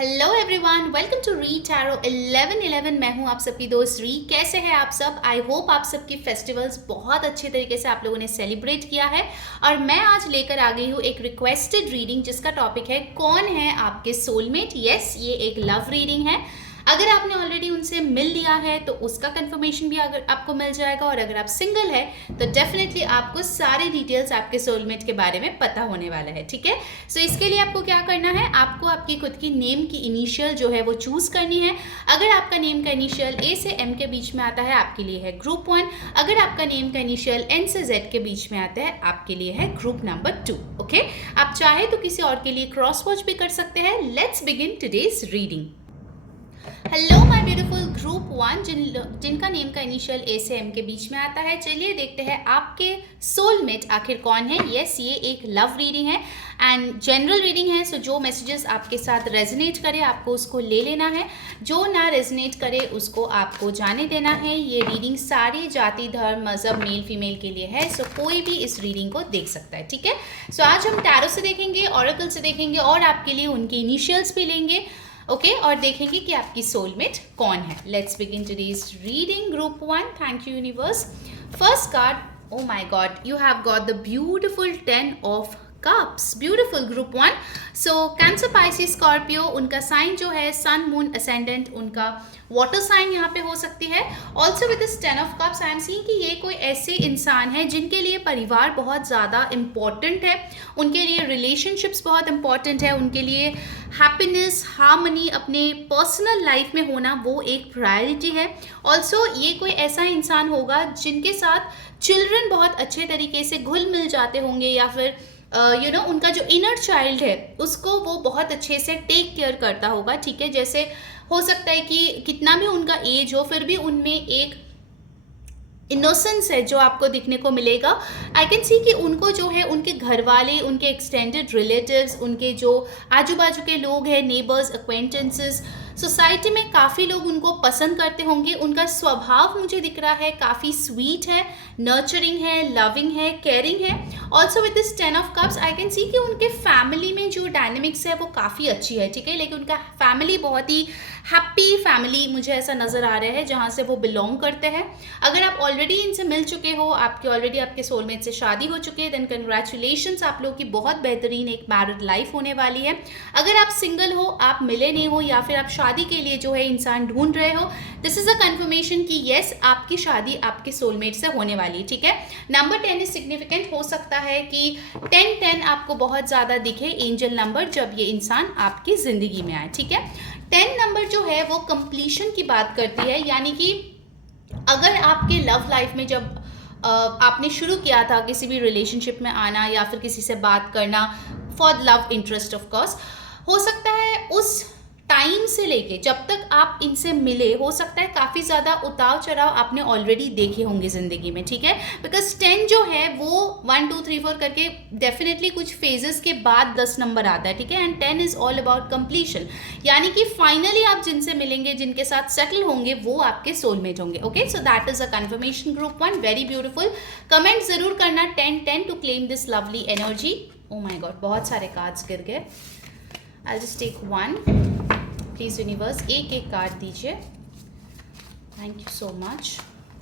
Hello everyone, welcome to Ree tarot 1111। मैं हूं आप सबकी दोस्त री। कैसे हैं आप सब? आई होप आप सबकी फेस्टिवल्स बहुत अच्छे तरीके से आप लोगों ने सेलिब्रेट किया है। और मैं आज लेकर आ गई हूं एक रिक्वेस्टेड रीडिंग जिसका टॉपिक है कौन है आपके सोलमेट। यस, ये एक लव रीडिंग है। अगर आपने ऑलरेडी उनसे मिल लिया है तो उसका कंफर्मेशन भी अगर आपको मिल जाएगा, और अगर आप सिंगल है तो डेफिनेटली आपको सारे डिटेल्स आपके सोलमेट के बारे में पता होने वाला है। ठीक है, सो इसके लिए आपको क्या करना है, आपको आपकी खुद की नेम की इनिशियल जो है वो चूज करनी है। अगर आपका नेम का इनिशियल ए से एम के बीच में आता है आपके लिए है ग्रुप 1। अगर आपका नेम का इनिशियल एन से जेड के बीच में आता है आपके लिए है ग्रुप नंबर 2। ओके, आप चाहे तो किसी और के लिए क्रॉस वॉच भी कर सकते हैं। Let's begin today's reading. Hello my beautiful group 1 जिनका नेम का इनिशियल ए से एम के बीच में आता है। चलिए देखते हैं आपके सोलमेट आखिर कौन है। यस, ये एक लव रीडिंग है एंड जनरल रीडिंग है। सो जो मैसेजेस आपके साथ रेजोनेट करे आपको उसको ले लेना है, जो ना रेजोनेट करे उसको आपको जाने देना है। ये रीडिंग सारी जाति धर्म मजहब मेल फीमेल के लिए है। सो कोई भी इस रीडिंग को देख सकता है। ठीक है, सो आज हम टैरो से देखेंगे, ऑरेकल से देखेंगे और आपके लिए उनके इनिशियल्स भी लेंगे। ओके, और देखेंगे कि आपकी सोलमेट कौन है। Let's begin today's reading group 1। Thank you universe. First card, O my God, you have got the beautiful 10 of cups. Beautiful group 1। So cancer Pisces Scorpio, उनका साइन जो है सन मून असेंडेंट, उनका water sign यहाँ पे हो सकती है। Also with this 10 of cups I am seeing कि ये कोई ऐसे इंसान है जिनके लिए परिवार बहुत ज़्यादा इम्पॉर्टेंट है, उनके लिए रिलेशनशिप्स बहुत इम्पॉर्टेंट है, उनके लिए हैप्पीनेस हार्मनी अपने पर्सनल लाइफ में होना वो एक प्रायोरिटी है। ऑल्सो ये कोई ऐसा इंसान होगा जिनके साथ चिल्ड्रन बहुत अच्छे तरीके से घुल मिल जाते होंगे, या फिर उनका जो इनर चाइल्ड है उसको वो बहुत अच्छे से टेक केयर करता होगा। ठीक है, जैसे हो सकता है कि कितना भी उनका एज हो फिर भी उनमें एक इनोसेंस है जो आपको दिखने को मिलेगा। आई कैन सी कि उनको जो है उनके घर वाले, उनके एक्सटेंडेड रिलेटिव्स, उनके जो आजू बाजू के लोग हैं, नेबर्स, एक्वेंटेंसेस, सोसाइटी में काफ़ी लोग उनको पसंद करते होंगे। उनका स्वभाव मुझे दिख रहा है काफ़ी स्वीट है, नर्चरिंग है, लविंग है, केयरिंग है। Also with this 10 of cups I can सी कि उनके फैमिली में जो डायनेमिक्स है वो काफ़ी अच्छी है। ठीक है, लेकिन उनका फैमिली बहुत ही हैप्पी फैमिली मुझे ऐसा नज़र आ रहा है जहाँ से वो बिलोंग करते हैं। अगर आप ऑलरेडी इनसे मिल चुके हो, आपके ऑलरेडी आपके सोलमेट से शादी हो चुकी है, देन कंग्रेचुलेशंस, आप लोगों की बहुत बेहतरीन एक मैरिड लाइफ होने वाली है। अगर आप सिंगल हो, आप मिले नहीं हो, या फिर आप शादी के लिए जो है इंसान ढूंढ रहे हो, दिस इज अ कंफर्मेशन कि यस, आपकी शादी आपके सोलमेट से होने वाली है। ठीक है, नंबर 10 इज सिग्निफिकेंट। हो सकता है कि 10-10 आपको बहुत ज़्यादा दिखे एंजल नंबर जब ये इंसान आपकी ज़िंदगी में आए। ठीक है, 10 नंबर जो है वो कंप्लीशन की बात करती है, यानी कि अगर आपके लव लाइफ में जब आपने शुरू किया था किसी भी रिलेशनशिप में आना या फिर किसी से बात करना for love interest, of course हो सकता है उस टाइम से लेके जब तक आप इनसे मिले, हो सकता है काफ़ी ज़्यादा उतार चढ़ाव आपने ऑलरेडी देखे होंगे ज़िंदगी में। ठीक है, बिकॉज 10 जो है वो 1 2 3 4 करके डेफिनेटली कुछ फेजेस के बाद 10 नंबर आता है। ठीक है, and 10 is all about completion, यानी कि फाइनली आप जिनसे मिलेंगे, जिनके साथ सेटल होंगे, वो आपके सोलमेट होंगे। Okay, so that is a confirmation group 1। Very beautiful. Comment ज़रूर करना 10-10 to claim this lovely energy. Oh my god, बहुत सारे कार्ड्स गिर गए। I just take one. Please universe एक एक कार्ड दीजिए। Thank you so much.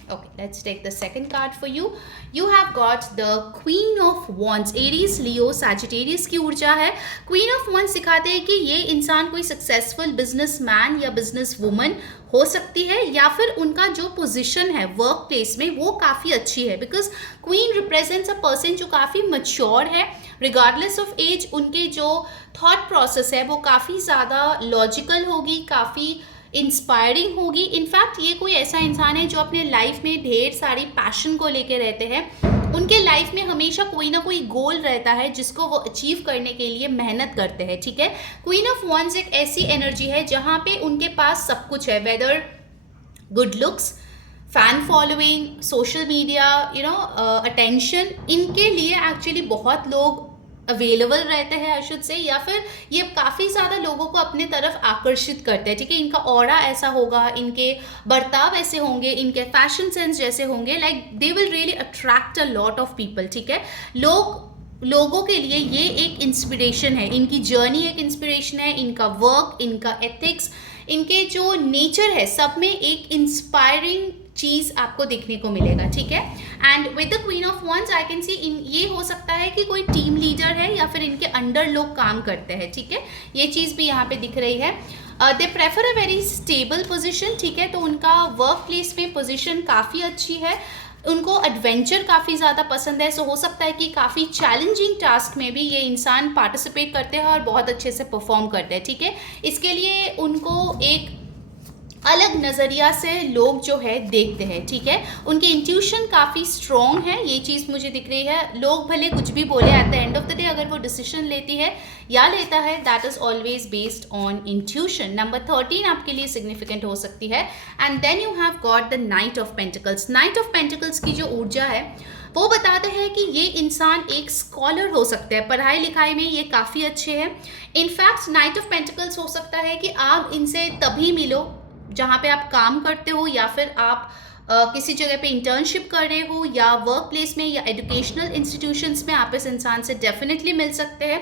Okay, let's take the second card for you. You have got the Queen of Wands. Aries, Leo, Sagittarius की ऊर्जा है। Queen of Wands सिखाते हैं कि ये इंसान कोई सक्सेसफुल बिजनेसमैन या बिजनेस वुमन हो सकती है, या फिर उनका जो पोजीशन है वर्क प्लेस में वो काफ़ी अच्छी है। Because queen represents a person जो काफ़ी मच्योर है, रिगार्डलेस ऑफ एज। उनके जो थॉट प्रोसेस है वो काफ़ी ज़्यादा लॉजिकल होगी, काफ़ी इंस्पायरिंग होगी। इनफैक्ट ये कोई ऐसा इंसान है जो अपने लाइफ में ढेर सारी पैशन को लेके रहते हैं। उनके लाइफ में हमेशा कोई ना कोई गोल रहता है जिसको वो अचीव करने के लिए मेहनत करते हैं। ठीक है, क्वीन ऑफ वॉन्ड्स एक ऐसी एनर्जी है जहाँ पे उनके पास सब कुछ है, weather good looks, fan following, social media, attention, इनके लिए एक्चुअली बहुत लोग अवेलेबल रहते हैं आई शुड से, या फिर ये काफ़ी ज़्यादा लोगों को अपने तरफ आकर्षित करते हैं। ठीक है, इनका ऑरा ऐसा होगा, इनके बर्ताव ऐसे होंगे, इनके फैशन सेंस जैसे होंगे, like they will really attract a lot of people. ठीक है, लोग लोगों के लिए ये एक इंस्पिरेशन है, इनकी जर्नी एक इंस्पिरेशन है, इनका वर्क, इनका एथिक्स, इनके जो नेचर है, सब में एक इंस्पायरिंग चीज़ आपको देखने को मिलेगा, ठीक है। And with the queen of wands I can see ये हो सकता है कि कोई टीम लीडर है या फिर इनके अंडर लोग काम करते हैं, ठीक है, ये चीज़ भी यहाँ पे दिख रही है। They prefer a very stable position, ठीक है, तो उनका वर्क प्लेस में पोजिशन काफ़ी अच्छी है, उनको एडवेंचर काफ़ी ज़्यादा पसंद है। सो हो सकता है कि काफ़ी चैलेंजिंग टास्क में भी ये इंसान पार्टिसिपेट करते हैं और बहुत अच्छे से परफॉर्म करते हैं, ठीक है। इसके लिए उनको एक अलग नज़रिया से लोग जो है देखते हैं, ठीक है। उनकी इंट्यूशन काफ़ी स्ट्रॉन्ग है, ये चीज़ मुझे दिख रही है। लोग भले कुछ भी बोले, at the end of the day अगर वो डिसीजन लेती है या लेता है, that is always based on intuition. Number 13 आपके लिए सिग्निफिकेंट हो सकती है। And then you have got the knight of pentacles. Knight of pentacles की जो ऊर्जा है वो बताते हैं कि ये इंसान एक स्कॉलर हो सकते हैं, पढ़ाई लिखाई में ये काफ़ी अच्छे हैं। इनफैक्ट नाइट ऑफ पेंटिकल्स हो सकता है कि आप इनसे तभी मिलो जहाँ पे आप काम करते हो, या फिर आप किसी जगह पे इंटर्नशिप कर रहे हो, या वर्क प्लेस में, या एजुकेशनल इंस्टीट्यूशंस में आप इस इंसान से डेफिनेटली मिल सकते हैं।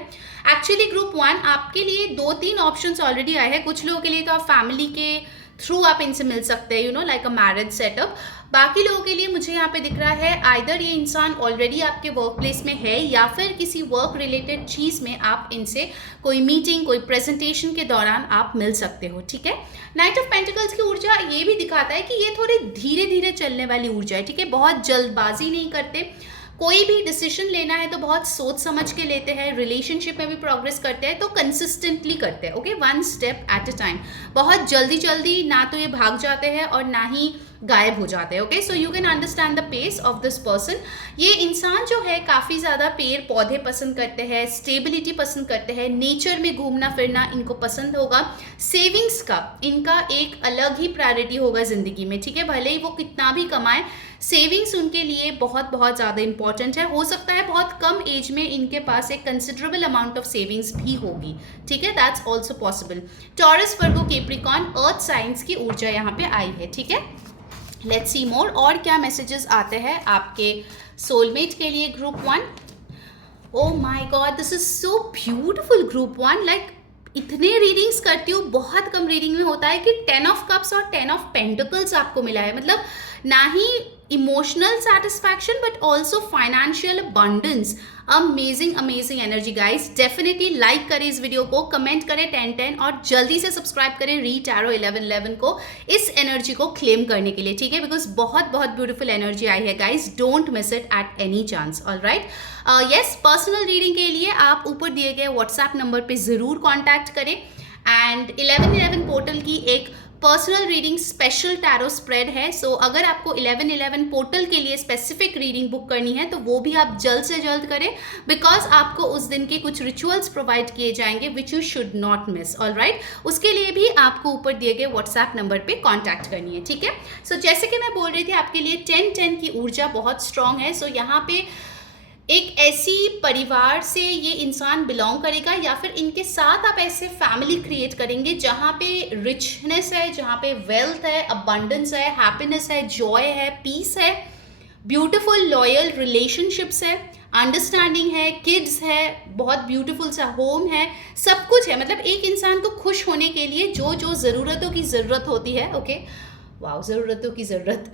एक्चुअली ग्रुप 1 आपके लिए 2-3 ऑप्शंस ऑलरेडी आए हैं। कुछ लोगों के लिए तो आप फैमिली के थ्रू आप इनसे मिल सकते हैं, you know, like a marriage setup. बाकी लोगों के लिए मुझे यहाँ पे दिख रहा है आइदर ये इंसान ऑलरेडी आपके वर्क प्लेस में है, या फिर किसी वर्क रिलेटेड चीज़ में आप इनसे कोई मीटिंग, कोई प्रेजेंटेशन के दौरान आप मिल सकते हो, ठीक है। नाइट ऑफ पेंटिकल्स की ऊर्जा ये भी दिखाता है कि ये थोड़ी धीरे धीरे चलने वाली ऊर्जा है, ठीक है। बहुत जल्दबाजी नहीं करते, कोई भी डिसीजन लेना है तो बहुत सोच समझ के लेते हैं। रिलेशनशिप में भी प्रोग्रेस करते हैं तो कंसिस्टेंटली करते हैं, okay, 1 step at a time. बहुत जल्दी जल्दी ना तो ये भाग जाते हैं और ना ही गायब हो जाते हैं, okay. So you can understand the pace of this person. ये इंसान जो है काफ़ी ज़्यादा पेड़ पौधे पसंद करते हैं, स्टेबिलिटी पसंद करते हैं, नेचर में घूमना फिरना इनको पसंद होगा। सेविंग्स का इनका एक अलग ही प्रायोरिटी होगा ज़िंदगी में, ठीक है। भले ही वो कितना भी कमाएं, सेविंग्स उनके लिए बहुत बहुत ज़्यादा इंपॉर्टेंट है। हो सकता है बहुत कम एज में इनके पास एक कंसिडरेबल अमाउंट ऑफ सेविंग्स भी होगी, ठीक है, that's also possible. Taurus, Virgo, Capricorn, earth science की ऊर्जा यहाँ पे आई है, ठीक है। लेट्स सी मोर, और क्या मैसेजेस आते हैं आपके सोलमेट के लिए group 1। O my God, this is so beautiful group 1। Like इतने रीडिंग्स करती हूँ, बहुत कम रीडिंग में होता है कि 10 ऑफ कप्स और 10 ऑफ पेंटिकल्स आपको मिला है। मतलब ना ही emotional satisfaction but also financial abundance. Amazing amazing energy guys. Definitely like करें इस वीडियो को, कमेंट करें 10-10 और जल्दी से सब्सक्राइब करें री टैरो 11-11 को इस एनर्जी को क्लेम करने के लिए, ठीक है, बिकॉज बहुत बहुत ब्यूटीफुल एनर्जी आई है guys. Don't miss it at any chance, alright. Yes, personal reading के लिए आप ऊपर दिए गए व्हाट्सएप नंबर पे ज़रूर कॉन्टैक्ट करें। एंड 11-11 पोर्टल की एक personal reading special tarot spread है। सो अगर आपको 11-11 पोर्टल के लिए स्पेसिफिक रीडिंग बुक करनी है तो वो भी आप जल्द से जल्द करें, बिकॉज आपको उस दिन के कुछ रिचुअल्स प्रोवाइड किए जाएंगे which you should not miss, alright. उसके लिए भी आपको ऊपर दिए गए व्हाट्सएप नंबर पे कांटेक्ट करनी है, ठीक है। सो जैसे कि मैं बोल रही थी, आपके लिए 10-10 की ऊर्जा बहुत स्ट्रांग है। सो यहाँ पे एक ऐसी परिवार से ये इंसान बिलोंग करेगा, या फिर इनके साथ आप ऐसे फैमिली क्रिएट करेंगे जहाँ पे रिचनेस है, जहाँ पे वेल्थ है, अबंडेंस है, हैप्पीनेस है, जॉय है, पीस है, ब्यूटीफुल लॉयल रिलेशनशिप्स है, अंडरस्टैंडिंग है, किड्स है, बहुत ब्यूटीफुल सा होम है, सब कुछ है। मतलब एक इंसान को खुश होने के लिए जो जो ज़रूरतों की ज़रूरत होती है, ओके, वाओ, ज़रूरतों की ज़रूरत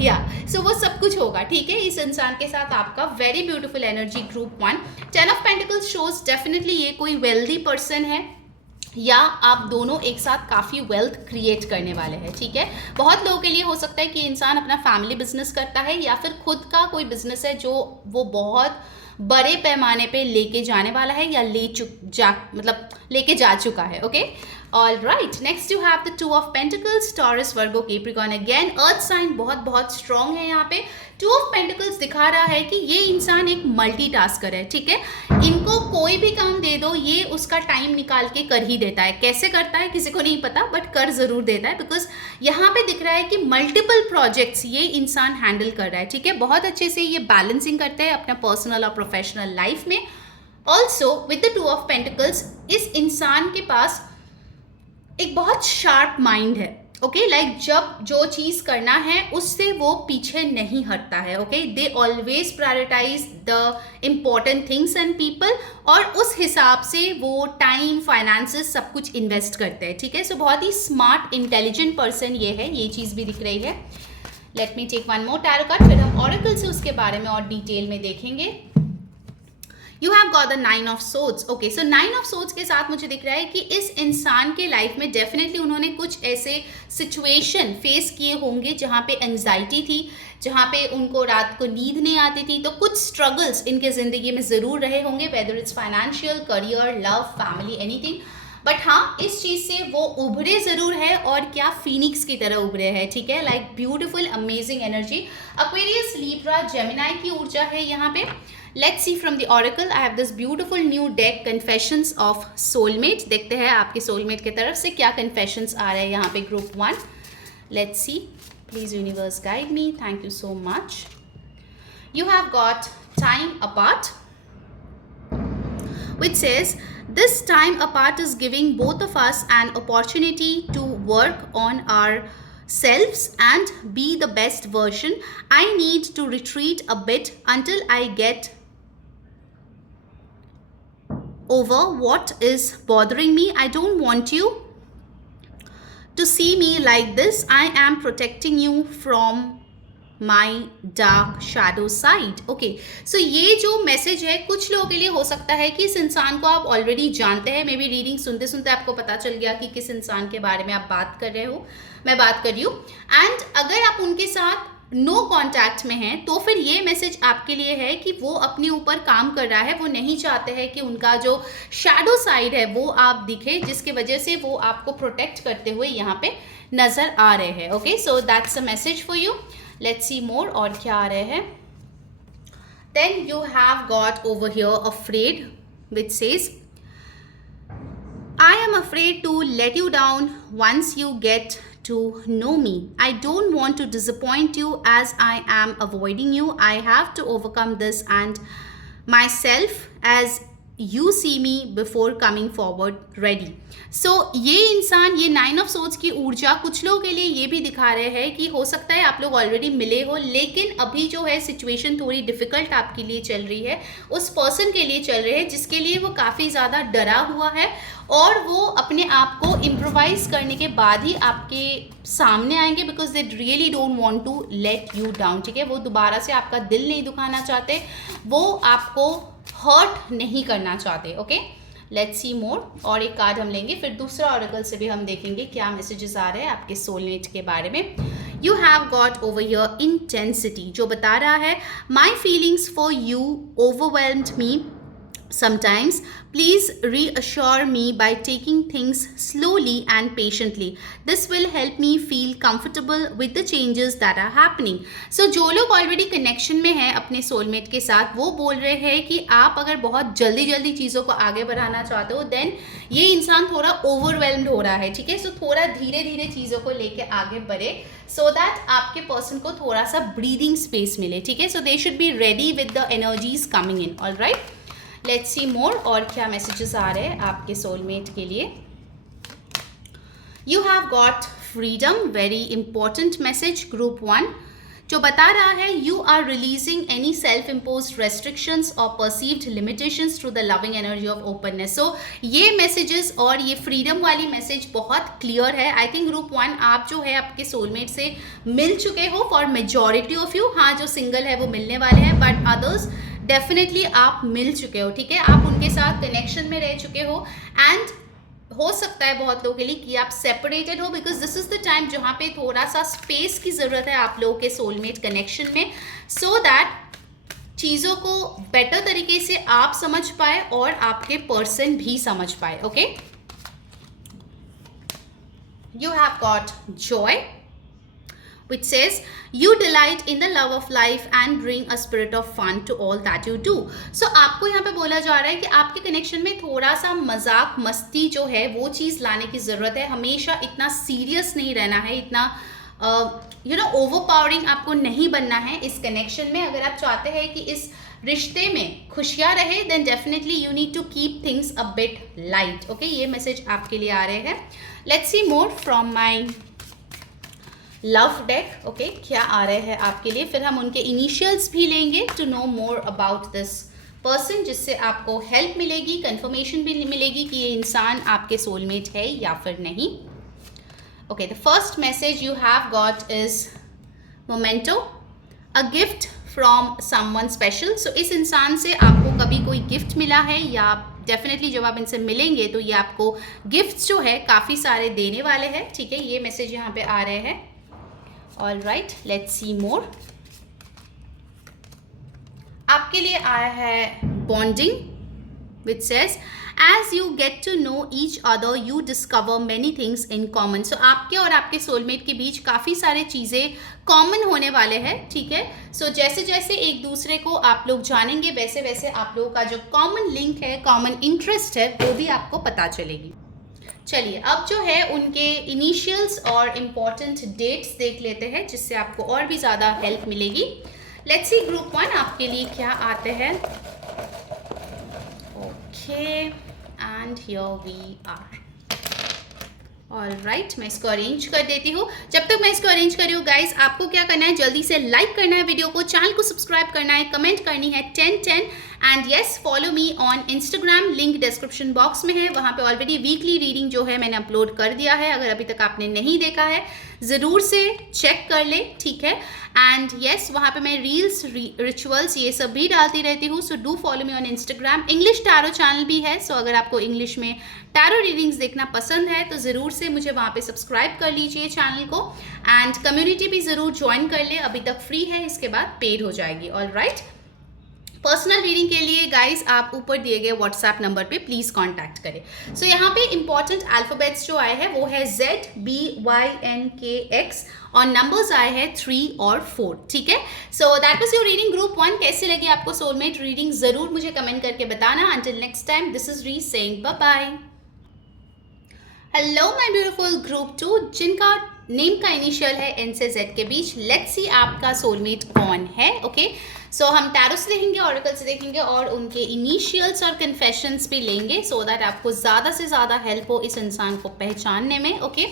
या सो वो सब कुछ होगा, ठीक है, इस इंसान के साथ आपका। Very beautiful energy group 1। 10 of pentacles shows definitely ये कोई वेल्दी पर्सन है, या आप दोनों एक साथ काफ़ी वेल्थ क्रिएट करने वाले हैं, ठीक है। बहुत लोगों के लिए हो सकता है कि इंसान अपना फैमिली बिजनेस करता है, या फिर खुद का कोई बिजनेस है जो वो बहुत बड़े पैमाने पे लेके जाने वाला है, या लेके जा चुका है, okay. All right, next you have the 2 of pentacles, Taurus, Virgo, Capricorn. Again earth sign बहुत बहुत स्ट्रॉन्ग है यहाँ पे। 2 ऑफ पेंटिकल्स दिखा रहा है कि ये इंसान एक मल्टीटास्कर है, ठीक है। इनको कोई भी काम दे दो, ये उसका टाइम निकाल के कर ही देता है। कैसे करता है किसी को नहीं पता, बट कर जरूर देता है, बिकॉज यहाँ पे दिख रहा है कि मल्टीपल प्रोजेक्ट्स ये इंसान हैंडल कर रहा है, ठीक है। बहुत अच्छे से ये बैलेंसिंग करते हैं अपना पर्सनल और प्रोफेशनल लाइफ में। Also with the 2 of pentacles, इस इंसान के पास एक बहुत शार्प माइंड है, ओके लाइक जब जो चीज़ करना है उससे वो पीछे नहीं हटता है. Okay they always prioritize the important things and people, और उस हिसाब से वो टाइम, फाइनेंसेस सब कुछ इन्वेस्ट करते हैं. ठीक है, सो बहुत ही स्मार्ट इंटेलिजेंट पर्सन ये है, ये चीज़ भी दिख रही है. Let me take one more tarot card, फिर हम ऑरेकल से उसके बारे में और डिटेल में देखेंगे. You have got the 9 of swords. Okay so 9 of swords के साथ मुझे दिख रहा है कि इस इंसान के लाइफ में डेफिनेटली उन्होंने कुछ ऐसे सिचुएशन फेस किए होंगे जहाँ पे एंजाइटी थी, जहाँ पे उनको रात को नींद नहीं आती थी. तो कुछ स्ट्रगल्स इनके ज़िंदगी में ज़रूर रहे होंगे, whether it's financial, career, love, family, anything. But हाँ, इस चीज़ से वो उभरे ज़रूर है, और क्या फिनिक्स की तरह उभरे हैं. ठीक है, like beautiful amazing energy. Aquarius, Libra, Gemini की ऊर्जा है यहाँ पे. Let's see from the oracle. I have this beautiful new deck, Confessions of Soulmate. देखते हैं आपके soulmate की तरफ से क्या confessions आ रहे हैं यहाँ पे group 1. Let's see. Please universe guide me. Thank you so much. You have got time apart, which says this time apart is giving both of us an opportunity to work on our selves and be the best version. I need to retreat a bit until I get over what is bothering me. I don't want you to see me like this. I am protecting you from my dark shadow side. Okay, so ये जो message है कुछ लोगों के लिए हो सकता है कि इस इंसान को आप ऑलरेडी जानते हैं. मे बी रीडिंग सुनते सुनते आपको पता चल गया कि किस इंसान के बारे में आप बात कर रहे हो, मैं बात कर रही हूँ. एंड अगर आप उनके साथ नो कॉन्टैक्ट में हैं तो फिर ये मैसेज आपके लिए है कि वो अपने ऊपर काम कर रहा है. वो नहीं चाहते हैं कि उनका जो शैडो साइड है वो आप दिखे, जिसकी वजह से वो आपको प्रोटेक्ट करते हुए यहाँ पे नज़र आ रहे हैं. Okay so that's a message for you. Let's see more, और क्या आ रहे हैं. Then you have got over here afraid, which says I am afraid to let you down once you get to know me. I don't want to disappoint you as I am avoiding you. I have to overcome this and myself as you see me before coming forward ready. So ये इंसान, ये 9 of swords की ऊर्जा कुछ लोगों के लिए ये भी दिखा रहे हैं कि हो सकता है आप लोग ऑलरेडी मिले हो, लेकिन अभी जो है सिचुएशन थोड़ी डिफिकल्ट आपके लिए चल रही है, उस पर्सन के लिए चल रही है जिसके लिए वो काफ़ी ज़्यादा डरा हुआ है, और वो अपने आप को इम्प्रोवाइज करने के बाद ही आपके सामने आएंगे, because they really don't want to let you down. ठीक है, वो दोबारा से आपका दिल नहीं दुखाना चाहते, वो आपको हर्ट नहीं करना चाहते. Okay, let's see more. और एक कार्ड हम लेंगे, फिर दूसरा ऑरेकल से भी हम देखेंगे क्या मैसेजेस आ रहे हैं आपके सोलमेट के बारे में. You have got over your intensity, जो बता रहा है my feelings for you overwhelmed me sometimes. Please reassure me by taking things slowly and patiently. This will help me feel comfortable with the changes that are happening. So जो लोग already connection में हैं अपने soulmate के साथ, वो बोल रहे हैं कि आप अगर बहुत जल्दी जल्दी चीज़ों को आगे बढ़ाना चाहते हो, देन ये इंसान थोड़ा ओवरवेल्म्ड हो रहा है. ठीक है, सो थोड़ा धीरे धीरे चीज़ों को लेके आगे बढ़े, सो दैट आपके पर्सन को थोड़ा सा ब्रीदिंग स्पेस मिले. ठीक है, so they should be ready with the energies coming in. All right, let's see more, और क्या मैसेजेस आ रहे हैं आपके सोलमेट के लिए. You have got freedom, very important message group 1, जो बता रहा है you are releasing any self imposed restrictions और perceived limitations through the loving energy of openness. So ये मैसेजेस और ये फ्रीडम वाली मैसेज बहुत क्लियर है. आई थिंक ग्रुप 1 आप जो है आपके सोलमेट से मिल चुके हो फॉर मेजॉरिटी ऑफ यू. हाँ, जो सिंगल है वो मिलने वाले हैं, बट अदर्स डेफिनेटली आप मिल चुके हो. ठीक है, आप उनके साथ कनेक्शन में रह चुके हो, एंड हो सकता है बहुत लोगों के लिए कि आप सेपरेटेड हो, because this is the time जहाँ पे थोड़ा सा स्पेस की ज़रूरत है आप लोगों के सोलमेट कनेक्शन में, सो दैट चीज़ों को बेटर तरीके से आप समझ पाए और आपके पर्सन भी समझ पाए. Okay, you have got Joy, which says you delight in the love of life and bring a spirit of fun to all that you do. So आपको यहाँ पे बोला जा रहा है कि आपके कनेक्शन में थोड़ा सा मजाक मस्ती जो है वो चीज़ लाने की ज़रूरत है. हमेशा इतना सीरियस नहीं रहना है, इतना ओवरपावरिंग आपको नहीं बनना है इस कनेक्शन में. अगर आप चाहते हैं कि इस रिश्ते में खुशियाँ रहे, then definitely you need to keep things a bit light. Okay, ये मैसेज आपके लिए आ रहे हैं. Let's see more from my love deck. Okay, क्या आ रहे हैं आपके लिए, फिर हम उनके इनिशियल्स भी लेंगे to know more about this person, जिससे आपको हेल्प मिलेगी, कंफर्मेशन भी मिलेगी कि ये इंसान आपके सोलमेट है या फिर नहीं। Okay, the first message you have got is memento, a gift from someone special. So इस इंसान से आपको कभी कोई गिफ्ट मिला है, या डेफिनेटली जब आप इनसे मिलेंगे तो ये आपको गिफ्ट्स जो है काफ़ी सारे देने वाले हैं। ठीक है, ये मैसेज यहाँ पे आ रहे हैं। All right, let's see more. आपके लिए आया है bonding, which says as you get to know each other you discover many things in common. So आपके और आपके सोलमेट के बीच काफ़ी सारे चीज़ें कॉमन होने वाले हैं। ठीक है, सो जैसे जैसे एक दूसरे को आप लोग जानेंगे वैसे वैसे आप लोगों का जो कॉमन लिंक है, कॉमन इंटरेस्ट है, वो भी आपको पता चलेगी। चलिए, अब जो है उनके इनिशियल्स और इम्पॉर्टेंट डेट्स देख लेते हैं, जिससे आपको और भी ज़्यादा हेल्प मिलेगी। लेट्स सी ग्रुप 1 आपके लिए क्या आते हैं। Okay, and here we are. All right, मैं इसको अरेंज कर देती हूँ। जब तक मैं इसको अरेंज कर रही हूँ गाइज, आपको क्या करना है, जल्दी से लाइक करना है वीडियो को, चैनल को सब्सक्राइब करना है, कमेंट करनी है 10-10 and yes follow me on Instagram, link description box में है। वहाँ पे ऑलरेडी वीकली रीडिंग जो है मैंने अपलोड कर दिया है, अगर अभी तक आपने नहीं देखा है ज़रूर से चेक कर ले। ठीक है, एंड येस वहाँ पे मैं रील्स, रिचुअल्स ये सब भी डालती रहती हूँ। So do follow me on Instagram. English tarot channel भी है, सो अगर आपको इंग्लिश में टैरो रीडिंग्स देखना पसंद है तो ज़रूर से मुझे वहाँ पे सब्सक्राइब कर लीजिए चैनल को, एंड कम्युनिटी भी ज़रूर ज्वाइन कर ले, अभी तक फ्री है, इसके बाद पेड हो जाएगी। ऑल राइट, पर्सनल रीडिंग के लिए गाइस आप ऊपर दिए गए व्हाट्सएप नंबर पे प्लीज़ कांटेक्ट करें। सो यहाँ पे इंपॉर्टेंट अल्फ़ाबेट्स जो आए हैं वो है ZBYNKX और नंबर्स आए हैं 3 और 4। ठीक है, so that was your reading group 1। कैसे लगी आपको सोलमेट रीडिंग, ज़रूर मुझे कमेंट करके बताना। Until next time, this is Ree saying bye bye. Hello my beautiful group 2, जिनका नेम का इनिशियल है N से Z के बीच। लेट्स सी आपका सोलमेट कौन है। ओके, सो हम टैरो से देखेंगे, ऑरेकल से देखेंगे और उनके इनिशियल्स और कन्फेशंस भी लेंगे, सो दैट आपको ज़्यादा से ज़्यादा हेल्प हो इस इंसान को पहचानने में। ओके,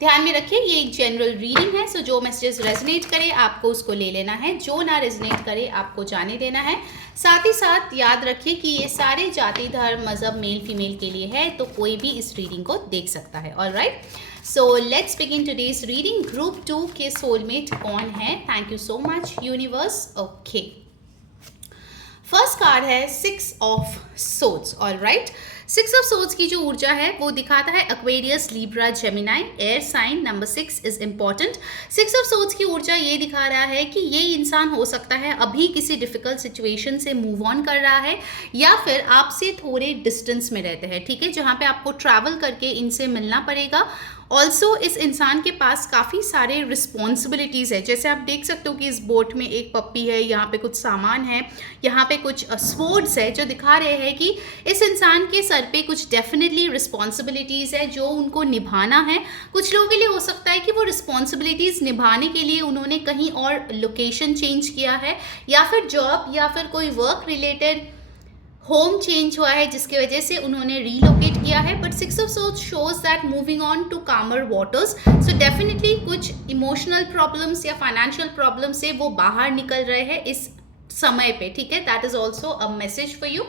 ध्यान में रखिए ये एक जनरल रीडिंग है, सो जो मैसेजेस रेजोनेट करे आपको उसको ले लेना है, जो ना रेजोनेट करे आपको जाने देना है। साथ ही साथ याद रखिए कि ये सारे जाति, धर्म, मज़हब, मेल फीमेल के लिए है, तो कोई भी इस रीडिंग को देख सकता है। All right, so let's begin today's reading. Group 2 के सोलमेट कौन है? Thank you so much universe. Okay, first card है 6 of swords. All right, 6 of swords की जो ऊर्जा है वो दिखाता है Aquarius, Libra, Gemini, air sign. Number 6 is important. 6 of swords की ऊर्जा ये दिखा रहा है कि ये इंसान हो सकता है अभी किसी डिफिकल्ट सिचुएशन से मूव ऑन कर रहा है, या फिर आपसे थोड़े डिस्टेंस में रहते हैं। ठीक है, जहाँ पे आपको ट्रैवल करके इनसे मिलना पड़ेगा। ऑल्सो इस इंसान के पास काफ़ी सारे रिस्पॉन्सिबिलिटीज़ है, जैसे आप देख सकते हो कि इस बोट में एक पप्पी है, यहाँ पे कुछ सामान है, यहाँ पे कुछ स्पोर्ट्स है, जो दिखा रहे हैं कि इस इंसान के सर पे कुछ डेफिनेटली रिस्पॉन्सिबिलिटीज़ है जो उनको निभाना है। कुछ लोगों के लिए हो सकता है कि वो रिस्पॉन्सिबिलिटीज़ निभाने के लिए उन्होंने कहीं और लोकेशन चेंज किया है, या फिर जॉब या फिर कोई वर्क रिलेटेड होम चेंज हुआ है जिसकी वजह से उन्होंने रीलोकेट किया है। But 6 of swords shows that moving on to calmer waters, so definitely कुछ इमोशनल प्रॉब्लम्स या फाइनेंशियल प्रॉब्लम से वो बाहर निकल रहे हैं इस समय पे। ठीक है, that is also a message for you.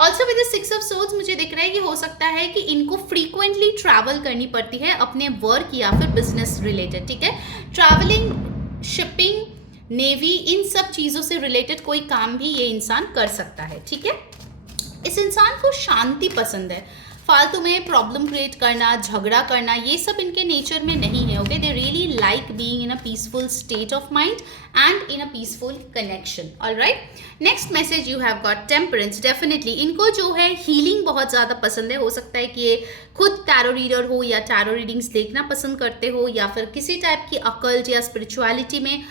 Also with 6 of swords मुझे दिख रहा है कि हो सकता है कि इनको फ्रीक्वेंटली ट्रैवल करनी पड़ती है अपने वर्क या फिर बिजनेस रिलेटेड। ठीक है, ट्रैवलिंग, शिपिंग, नेवी, इन सब चीज़ों से रिलेटेड कोई काम भी ये इंसान कर सकता है। ठीक है, इस इंसान को शांति पसंद है, फालतू में प्रॉब्लम क्रिएट करना, झगड़ा करना, ये सब इनके नेचर में नहीं है। Okay, they really like being in a peaceful state of mind and in a peaceful connection. All right, next message you have got temperance. Definitely इनको जो है हीलिंग बहुत ज़्यादा पसंद है। हो सकता है कि ये खुद टैरो रीडर हो या टैरो रीडिंग्स देखना पसंद करते हो, या फिर किसी टाइप की अकल्ट या स्पिरिचुअलिटी में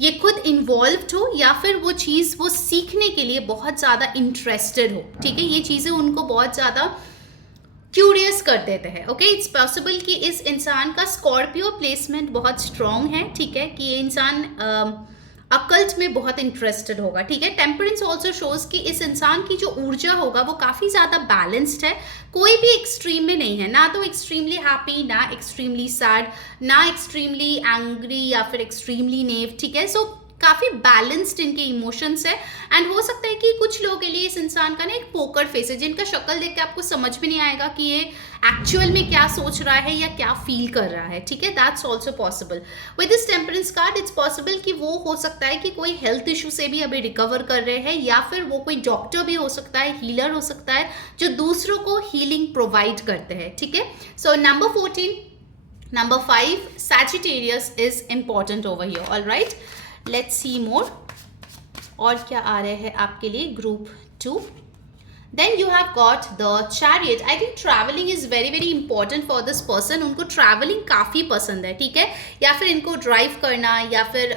ये खुद इन्वॉल्व्ड हो, या फिर वो चीज़ वो सीखने के लिए बहुत ज़्यादा इंटरेस्टेड हो। ठीक है, ये चीज़ें उनको बहुत ज़्यादा क्यूरियस कर देते हैं। ओके, इट्स पॉसिबल कि इस इंसान का स्कॉर्पियो प्लेसमेंट बहुत स्ट्रॉन्ग है। ठीक है, कि ये इंसान अकल्ट में बहुत इंटरेस्टेड होगा, ठीक है। टेम्परेंस ऑल्सो शोज कि इस इंसान की जो ऊर्जा होगा वो काफ़ी ज़्यादा बैलेंस्ड है, कोई भी एक्सट्रीम में नहीं है, ना तो एक्सट्रीमली हैप्पी, ना एक्सट्रीमली सैड, ना एक्सट्रीमली एंग्री या फिर एक्सट्रीमली नेव, ठीक है। सो काफ़ी बैलेंस्ड इनके इमोशंस है। एंड हो सकता है कि कुछ लोगों के लिए इस इंसान का ना एक पोकर फेस है, जिनका शक्ल देख के आपको समझ में नहीं आएगा कि ये एक्चुअल में क्या सोच रहा है या क्या फील कर रहा है, ठीक है। That's also possible with this temperance card. It's possible कि वो हो सकता है कि कोई हेल्थ इशू से भी अभी रिकवर कर रहे हैं, या फिर वो कोई डॉक्टर भी हो सकता है, हीलर हो सकता है, जो दूसरों को हीलिंग प्रोवाइड करते हैं, ठीक है। So number 14, number 5 Sagittarius is important over here. Alright, let's see more. और क्या आ रहे हैं आपके लिए group 2। Then you have got the chariot. I think traveling is very very important for this person. उनको traveling काफ़ी पसंद है, ठीक है। या फिर इनको ड्राइव करना, या फिर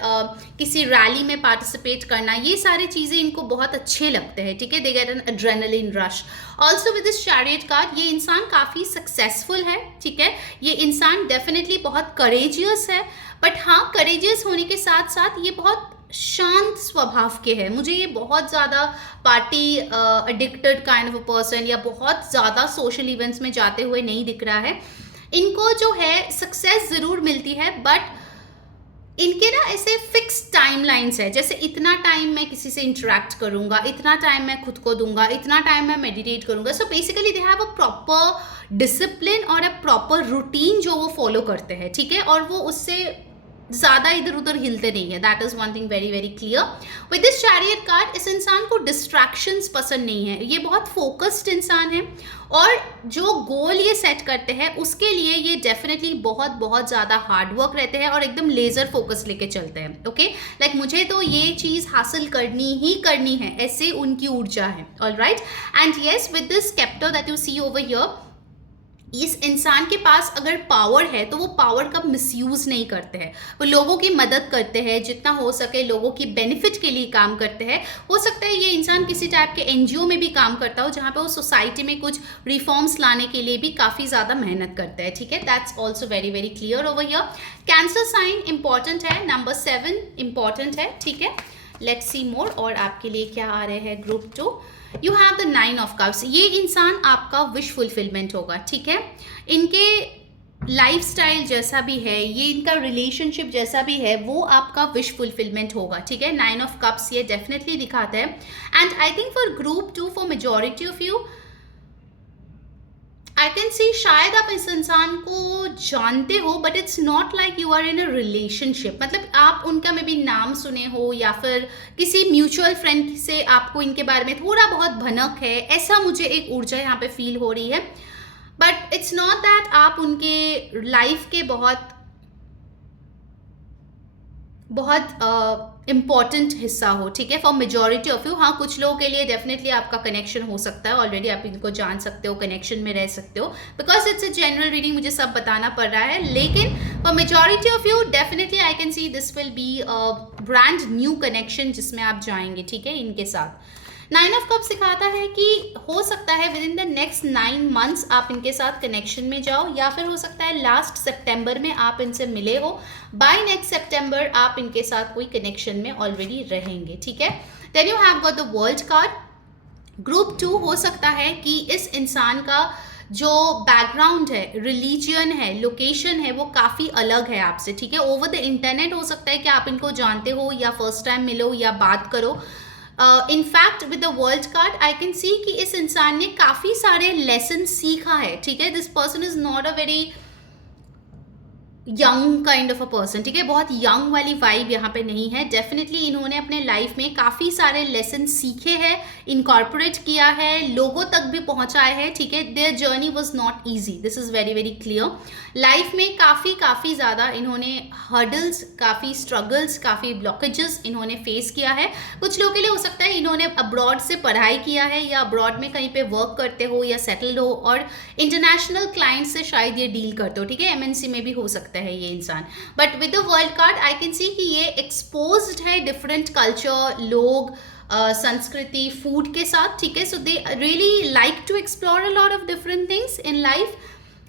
किसी रैली में पार्टिसिपेट करना, ये सारी चीज़ें इनको बहुत अच्छे लगते हैं, ठीक है। They get an adrenaline rush. Also with this chariot card, ये इंसान काफ़ी सक्सेसफुल है, ठीक है। ये इंसान डेफिनेटली बहुत करेजियस है, बट हाँ, करेजियस होने के साथ साथ ये बहुत शांत स्वभाव के हैं। मुझे ये बहुत ज़्यादा party addicted kind of a person या बहुत ज़्यादा सोशल इवेंट्स में जाते हुए नहीं दिख रहा है। इनको जो है सक्सेस ज़रूर मिलती है, बट इनके ना ऐसे फिक्स टाइमलाइंस है, जैसे इतना टाइम मैं किसी से इंटरेक्ट करूँगा, इतना टाइम मैं खुद को दूंगा, इतना टाइम मैं मेडिटेट करूँगा। So basically they have a proper discipline और अ प्रॉपर रूटीन जो वो फॉलो करते हैं, ठीक है। और वो उससे ज़्यादा इधर उधर हिलते नहीं है। That is one thing very very clear with this chariot card. इस इंसान को डिस्ट्रैक्शंस पसंद नहीं है, ये बहुत फोकस्ड इंसान है, और जो गोल ये सेट करते हैं उसके लिए ये डेफिनेटली बहुत बहुत ज़्यादा हार्ड वर्क रहते हैं और एकदम लेज़र फोकस लेके चलते हैं, ओके। लाइक मुझे तो ये चीज़ हासिल करनी ही करनी है, ऐसे उनकी ऊर्जा है। Alright, and yes with this scepter that you see over here, इस इंसान के पास अगर पावर है तो वो पावर का मिसयूज़ नहीं करते हैं, वो लोगों की मदद करते हैं, जितना हो सके लोगों की बेनिफिट के लिए काम करते हैं। हो सकता है ये इंसान किसी टाइप के एनजीओ में भी काम करता हो, जहाँ पे वो सोसाइटी में कुछ रिफॉर्म्स लाने के लिए भी काफ़ी ज़्यादा मेहनत करता है, ठीक है। That's also very very clear over here. Cancer sign important है, नंबर 7 इंपॉर्टेंट है, ठीक है। Let's see more. और आपके लिए क्या आ रहे हैं group 2। You have the 9 of cups. ये इंसान आपका विश फुलफिलमेंट होगा, ठीक है। इनके लाइफस्टाइल जैसा भी है, ये इनका रिलेशनशिप जैसा भी है, वो आपका विश फुलफिलमेंट होगा, ठीक है। 9 ऑफ कप्स ये डेफिनेटली दिखाता है। And I think for group 2, for majority of you, I can see शायद आप इस इंसान को जानते हो, but it's not like you are in a relationship. मतलब आप उनका मे बी नाम सुने हो, या फिर किसी म्यूचुअल फ्रेंड से आपको इनके बारे में थोड़ा बहुत भनक है, ऐसा मुझे एक ऊर्जा यहाँ पे फील हो रही है। बट इट्स नॉट दैट आप उनके लाइफ के बहुत इम्पॉर्टेंट हिस्सा हो, ठीक है। फॉर मेजॉरिटी ऑफ यू, हाँ, कुछ लोगों के लिए डेफिनेटली आपका कनेक्शन हो सकता है, ऑलरेडी आप इनको जान सकते हो, कनेक्शन में रह सकते हो, because it's a general reading, मुझे सब बताना पड़ रहा है। लेकिन for majority of you definitely I can see this will be a brand new connection जिसमें आप जाएंगे, ठीक है, इनके साथ। 9 ऑफ कप सिखाता है कि हो सकता है with in the next 9 months आप इनके साथ कनेक्शन में जाओ, या फिर हो सकता है लास्ट सितंबर में आप इनसे मिले हो, बाय नेक्स्ट सितंबर आप इनके साथ कोई कनेक्शन में ऑलरेडी रहेंगे, ठीक है। Then you have got the world card. Group 2 हो सकता है कि इस इंसान का जो बैकग्राउंड है, रिलीजियन है, लोकेशन है, वो काफ़ी अलग है आपसे, ठीक है। ओवर द इंटरनेट हो सकता है कि आप इनको जानते हो, या फर्स्ट टाइम मिलो, या बात करो। In fact with the world card I can सी कि इस इंसान ने काफ़ी सारे लेसन सीखा है, ठीक है। This person is not a very young kind of a person, ठीक है। बहुत यंग वाली वाइब यहाँ पे नहीं है। डेफिनेटली इन्होंने अपने लाइफ में काफ़ी सारे लेसन सीखे हैं, इनकॉर्पोरेट किया है, लोगों तक भी पहुँचाए हैं, ठीक है। Their journey was not easy, this is very very clear. Life में काफ़ी ज़्यादा इन्होंने हर्डल्स, काफ़ी स्ट्रगल्स, काफ़ी ब्लॉकेजेस इन्होंने फेस किया है। कुछ लोगों के लिए हो सकता है इन्होंने अब्रॉड से पढ़ाई किया है, या अब्रॉड में कहीं पे वर्क करते हो, या सेटल्ड हो, और इंटरनेशनल क्लाइंट से शायद ये डील करते हो, ठीक है। MNC में भी हो सकता है ये इंसान। But with the world card I can सी कि ये एक्सपोज्ड है डिफरेंट कल्चर, लोग, संस्कृति, फूड के साथ, ठीक है। So they really like to explore a lot of different things in life.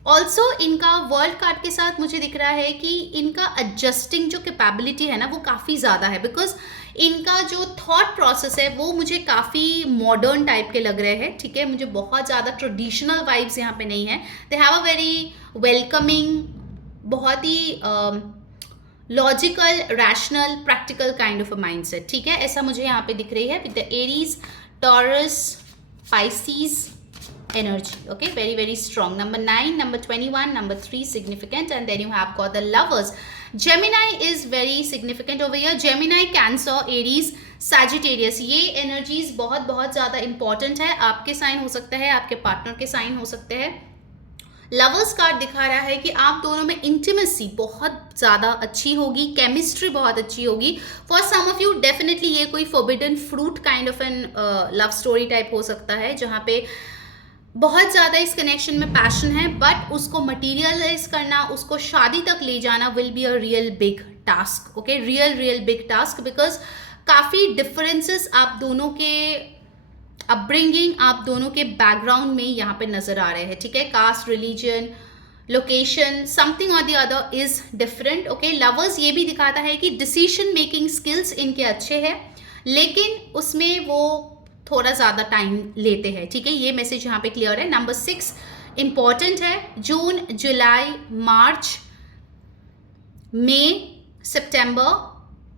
Also इनका वर्ल्ड कार्ड के साथ मुझे दिख रहा है कि इनका एडजस्टिंग जो कैपेबिलिटी है ना वो काफ़ी ज़्यादा है, बिकॉज इनका जो थॉट प्रोसेस है वो मुझे काफ़ी मॉडर्न टाइप के लग रहे हैं, ठीक है। मुझे बहुत ज़्यादा ट्रेडिशनल वाइब्स यहाँ पे नहीं है। They have a very welcoming, बहुत ही logical, rational, practical kind of a mindset, ठीक है। ऐसा मुझे यहाँ पे दिख रही है with the Aries, Taurus, Pisces energy. Okay, very very strong. Number 9, number 21, number 3 significant, and then you have got the lovers. Gemini is very significant over here. Gemini, Cancer, Aries, Sagittarius, ये energies बहुत बहुत ज़्यादा important है। आपके sign हो सकता है, आपके पार्टनर के साइन हो सकते हैं। लवर्स कार्ड दिखा रहा है कि आप दोनों में इंटीमेसी बहुत ज़्यादा अच्छी होगी, केमिस्ट्री बहुत अच्छी होगी। For some of you definitely ये कोई forbidden fruit kind of an love story type हो सकता है, जहाँ पे बहुत ज़्यादा इस कनेक्शन में पैशन है, बट उसको मटीरियलाइज करना, उसको शादी तक ले जाना will be a real big task. Okay, real big task, because काफ़ी डिफरेंसेस आप दोनों के अपब्रिंगिंग, आप दोनों के बैकग्राउंड में यहाँ पे नज़र आ रहे हैं, ठीक है। कास्ट, रिलीजन, लोकेशन, समथिंग और the other is different. Okay, lovers ये भी दिखाता है कि डिसीजन मेकिंग स्किल्स इनके अच्छे हैं, लेकिन उसमें वो थोड़ा ज़्यादा टाइम लेते हैं, ठीक है। ये मैसेज यहाँ पे क्लियर है। नंबर 6 इंपॉर्टेंट है। जून, जुलाई, मार्च, मई, सितंबर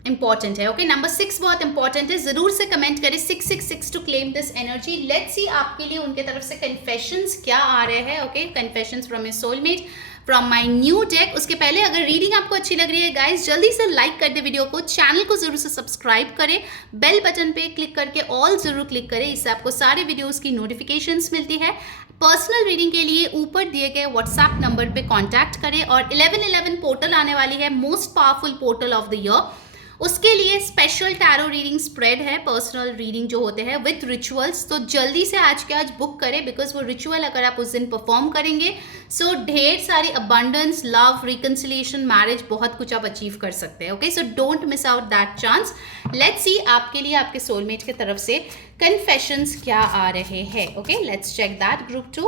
इंपॉर्टेंट है। ओके, नंबर 6 बहुत इंपॉर्टेंट है। जरूर से कमेंट करें 666 to claim this energy. Let's see आपके लिए उनके तरफ से कन्फेशंस क्या आ रहे हैं। Okay, confessions from A soulmate, from my new deck. उसके पहले अगर रीडिंग आपको अच्छी लग रही है गाइस, जल्दी से लाइक कर दे वीडियो को, चैनल को जरूर से सब्सक्राइब करें, बेल बटन पे क्लिक करके ऑल जरूर क्लिक करें, इससे आपको सारे वीडियोस की नोटिफिकेशंस मिलती है। पर्सनल रीडिंग के लिए ऊपर दिए गए व्हाट्सएप नंबर पे कांटेक्ट करें। और 11/11 पोर्टल आने वाली है, most powerful portal of the year. उसके लिए स्पेशल टैरो रीडिंग स्प्रेड है, पर्सनल रीडिंग जो होते हैं विथ रिचुअल्स। तो जल्दी से आज के आज बुक करें, बिकॉज वो रिचुअल अगर आप उस दिन परफॉर्म करेंगे सो ढेर सारी अबंडेंस, लव, रिकंसिलिएशन, मैरिज, बहुत कुछ आप अचीव कर सकते हैं। Okay, so don't miss out that chance. Let's see आपके लिए आपके सोलमेट की तरफ से कन्फेशंस क्या आ रहे हैं। Okay, let's check that group 2।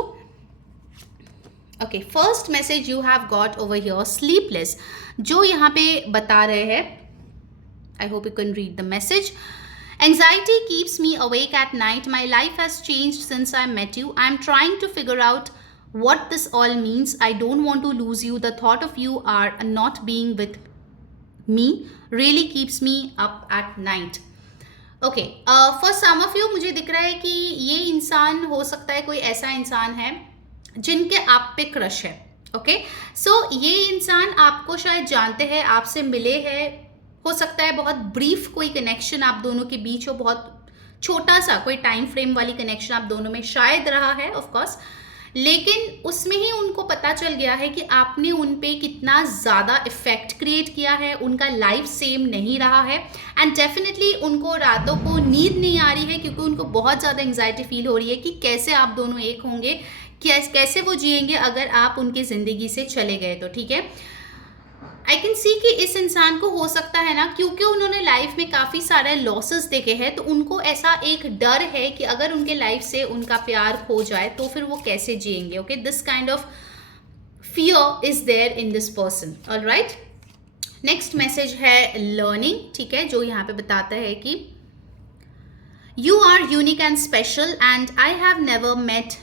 Okay, first message you have got over here, sleepless, जो यहाँ पे बता रहे हैं। I hope you can read the message. Anxiety keeps me awake at night. My life has changed since I met you. I'm trying to figure out what this all means. I don't want to lose you. The thought of you are not being with me really keeps me up at night. Okay, for some of you मुझे दिख रहा है कि ये इंसान हो सकता है कोई ऐसा इंसान है जिनके आप पे क्रश है। ओके, सो ये इंसान आपको शायद जानते हैं, आपसे मिले हैं, हो सकता है बहुत ब्रीफ कोई कनेक्शन आप दोनों के बीच हो, बहुत छोटा सा कोई टाइम फ्रेम वाली कनेक्शन आप दोनों में शायद रहा है ऑफ कोर्स, लेकिन उसमें ही उनको पता चल गया है कि आपने उन पे कितना ज़्यादा इफेक्ट क्रिएट किया है। उनका लाइफ सेम नहीं रहा है, एंड डेफिनेटली उनको रातों को नींद नहीं आ रही है, क्योंकि उनको बहुत ज़्यादा एंग्जाइटी फील हो रही है कि कैसे आप दोनों एक होंगे, कैसे वो जिएंगे अगर आप उनकी ज़िंदगी से चले गए तो, ठीक है। आई कैन सी कि इस इंसान को हो सकता है ना, क्योंकि उन्होंने लाइफ में काफ़ी सारे लॉसेस देखे हैं, तो उनको ऐसा एक डर है कि अगर उनके लाइफ से उनका प्यार खो जाए तो फिर वो कैसे जिएंगे। Okay, this kind of fear is there in this person. Alright, next message है लर्निंग, ठीक है, जो यहाँ पे बताता है कि you are unique and special and I have never met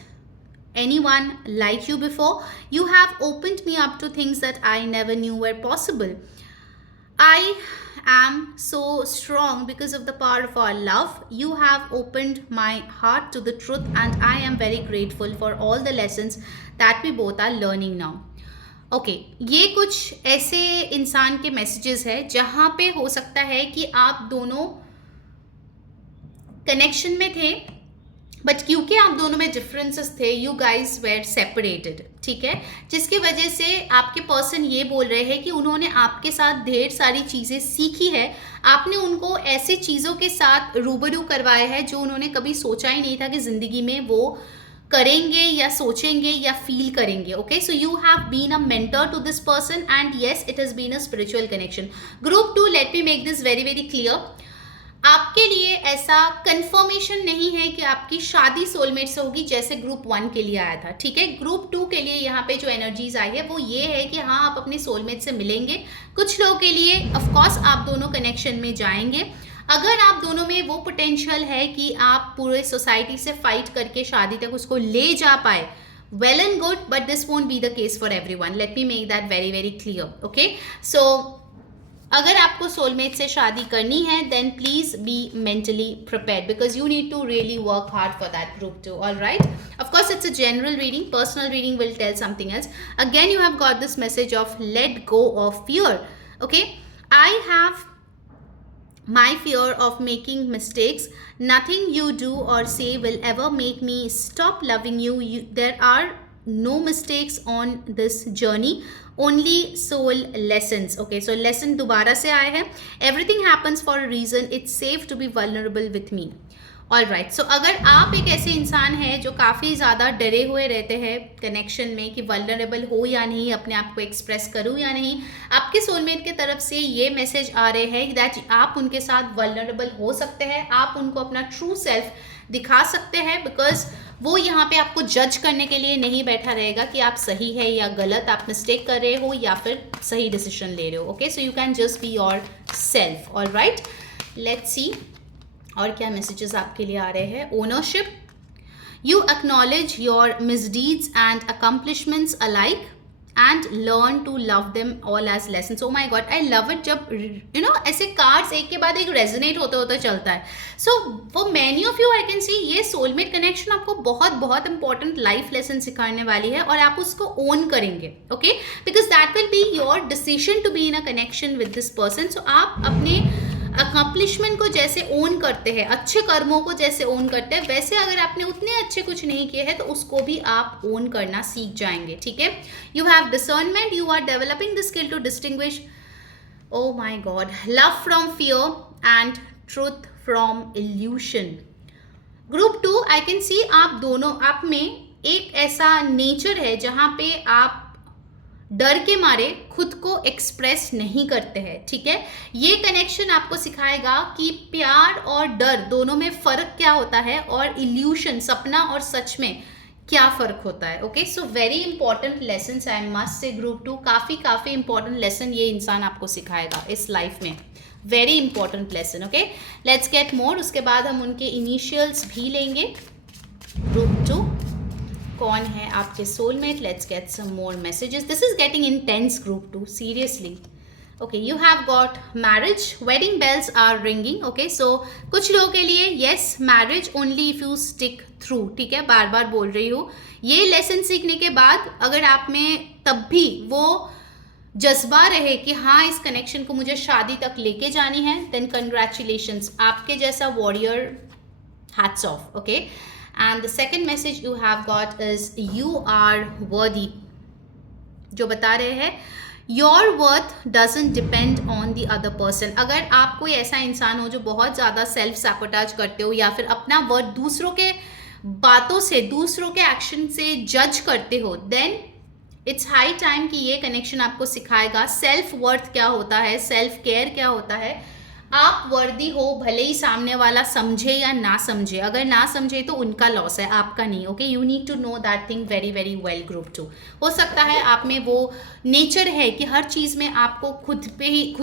anyone like you before. You have opened me up to things that I never knew were possible. I am so strong because of the power of our love. You have opened my heart to the truth and I am very grateful for all the lessons that we both are learning now. Okay, ये कुछ ऐसे इंसान के messages है जहाँ पे हो सकता है कि आप दोनों कनेक्शन में थे, बट क्योंकि आप दोनों में डिफरेंसेस थे, यू गाइज वेर सेपरेटेड, ठीक है, जिसकी वजह से आपके पर्सन ये बोल रहे हैं कि उन्होंने आपके साथ ढेर सारी चीज़ें सीखी है। आपने उनको ऐसे चीज़ों के साथ रूबरू करवाया है जो उन्होंने कभी सोचा ही नहीं था कि ज़िंदगी में वो करेंगे या सोचेंगे या फील करेंगे। Okay, so you have been a mentor to this person and yes, it has been a spiritual connection. Group 2, let me make this very very clear. आपके लिए ऐसा कंफर्मेशन नहीं है कि आपकी शादी सोलमेट से होगी जैसे ग्रुप 1 के लिए आया था, ठीक है। ग्रुप 2 के लिए यहाँ पे जो एनर्जीज आई है वो ये है कि हाँ, आप अपने सोलमेट से मिलेंगे। कुछ लोगों के लिए ऑफ कोर्स आप दोनों कनेक्शन में जाएंगे। अगर आप दोनों में वो पोटेंशियल है कि आप पूरे सोसाइटी से फाइट करके शादी तक उसको ले जा पाए, well and good, but this won't be the case for everyone. Let me make that very very clear, okay? So अगर आपको सोलमेट से शादी करनी है then please be mentally prepared because you need to really work hard for that group two, all right. Of course it's a general reading, personal reading will tell something else. Again you have got this message of let go of fear, okay. I have my fear of making mistakes. Nothing you do or say will ever make me stop loving you. There are no mistakes on this journey, only soul lessons. Okay, so lesson दोबारा से आए हैं। Everything happens for a reason. It's safe to be vulnerable with me. All right. So अगर आप एक ऐसे इंसान हैं जो काफ़ी ज़्यादा डरे हुए रहते हैं कनेक्शन में कि वल्नरेबल हो या नहीं, अपने आप को एक्सप्रेस करूँ या नहीं, आपके सोलमेट की तरफ से ये मैसेज आ रहे हैं दैट आप उनके साथ वल्नरेबल हो सकते हैं, आप उनको अपना ट्रू सेल्फ दिखा सकते हैं, बिकॉज वो यहाँ पे आपको जज करने के लिए नहीं बैठा रहेगा कि आप सही है या गलत, आप मिस्टेक कर रहे हो या फिर सही डिसीजन ले रहे हो। Okay, so you can just be yourself. All right, let's see और क्या मैसेजेस आपके लिए आ रहे हैं। Ownership, you acknowledge your misdeeds and accomplishments alike and learn to love them all as lessons. Oh my god, I love it जब you know ऐसे cards एक के बाद एक रेजोनेट होते होते चलता है। So for many of you I can see ये सोलमेट कनेक्शन आपको बहुत बहुत इंपॉर्टेंट लाइफ लेसन सिखाने वाली है और आप उसको ओन करेंगे, okay, because that will be your decision to be in a connection with this person. So आप अपने अकम्पलिशमेंट को जैसे ओन करते हैं, अच्छे कर्मों को जैसे ओन करते हैं, वैसे अगर आपने उतने अच्छे कुछ नहीं किए हैं तो उसको भी आप ओन करना सीख जाएंगे, ठीक है। You have discernment, you are developing the skill to distinguish, oh my god, love from fear and truth from illusion. Group 2 I can see आप दोनों, आप में एक ऐसा नेचर है जहाँ पे आप डर के मारे खुद को एक्सप्रेस नहीं करते हैं, ठीक है। ये कनेक्शन आपको सिखाएगा कि प्यार और डर दोनों में फ़र्क क्या होता है और इल्यूशन, सपना और सच में क्या फ़र्क होता है। Okay, so very important lesson I must say group 2, काफ़ी इंपॉर्टेंट लेसन ये इंसान आपको सिखाएगा इस लाइफ में, very important lesson. Okay, let's get more, उसके बाद हम उनके इनिशियल्स भी लेंगे। ग्रुप 2 कौन है आपके soulmate? Let's get some more messages. This is getting intense group 2, seriously. Okay, you have got marriage, wedding bells are ringing. Okay, so कुछ लोगों के लिए yes, marriage only if you stick through, ठीक है, बार बार बोल रही हूँ। ये लेसन सीखने के बाद अगर आप में तब भी वो जज्बा रहे कि हाँ इस कनेक्शन को मुझे शादी तक लेके जानी है, देन कंग्रेचुलेशंस, आपके जैसा warrior, hats off. Okay, and the second message you have got is you are worthy, जो बता रहे हैं your worth doesn't depend on the other person। अगर आप कोई ऐसा इंसान हो जो बहुत ज़्यादा सेल्फ सैबोटेज करते हो या फिर अपना वर्थ दूसरों के बातों से, दूसरों के एक्शन से जज करते हो, देन इट्स हाई टाइम कि ये कनेक्शन आपको सिखाएगा सेल्फ वर्थ क्या होता है, सेल्फ केयर क्या होता है। आप वर्दी हो, भले ही सामने वाला समझे या ना समझे, अगर ना समझे तो उनका लॉस है, आपका नहीं। Okay, you need to know that thing very very well group 2। हो सकता है आप में वो नेचर है कि हर चीज़ में आपको खुद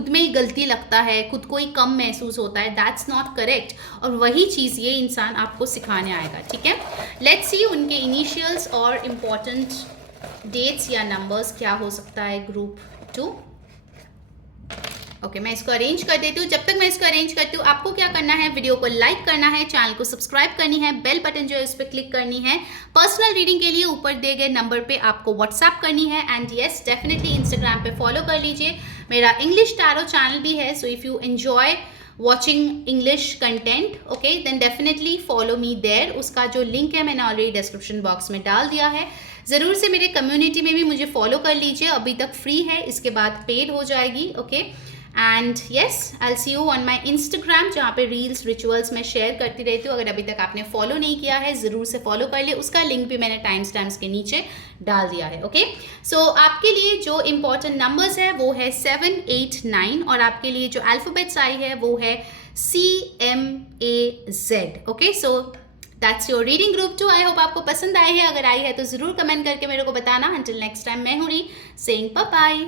में ही गलती लगता है, खुद को ही कम महसूस होता है, दैट्स नॉट करेक्ट, और वही चीज़ ये इंसान आपको सिखाने आएगा, ठीक है। लेट्स सी उनके इनिशियल्स और इम्पॉर्टेंट डेट्स या नंबर्स क्या हो सकता है ग्रुप 2। ओके, मैं इसको अरेंज कर देती हूँ। जब तक मैं इसको अरेंज करती हूँ, आपको क्या करना है, वीडियो को लाइक करना है, चैनल को सब्सक्राइब करनी है, बेल बटन जो है उस पर क्लिक करनी है। पर्सनल रीडिंग के लिए ऊपर दिए गए नंबर पे आपको व्हाट्सएप करनी है, एंड यस डेफिनेटली इंस्टाग्राम पे फॉलो कर लीजिए। मेरा इंग्लिश टैरो चैनल भी है, so if you enjoy watching English content, okay, then definitely follow me there. उसका जो लिंक है मैंने ऑलरेडी डिस्क्रिप्शन बॉक्स में डाल दिया है। ज़रूर से मेरे कम्युनिटी में भी मुझे फॉलो कर लीजिए, अभी तक फ्री है, इसके बाद पेड हो जाएगी। Okay, and yes, I see you on my Instagram, जहाँ पे रील्स रिचुअल्स मैं शेयर करती रहती हूँ. अगर अभी तक आपने फॉलो नहीं किया है ज़रूर से फॉलो कर लिए, उसका लिंक भी मैंने टाइम स्टैम्प्स के नीचे डाल दिया है. ओके, सो आपके लिए जो इंपॉर्टेंट नंबर्स है वो है 7, 8, 9 और आपके लिए जो अल्फ़ाबेट्स आई है वो है CMAZ. Okay, so that's your reading group 2. I hope आपको पसंद आए है. अगर आई है तो ज़रूर कमेंट करके मेरे को बताना. अंटिल नेक्स्ट टाइम, मैं हूँ री सेइंग बाय बाय.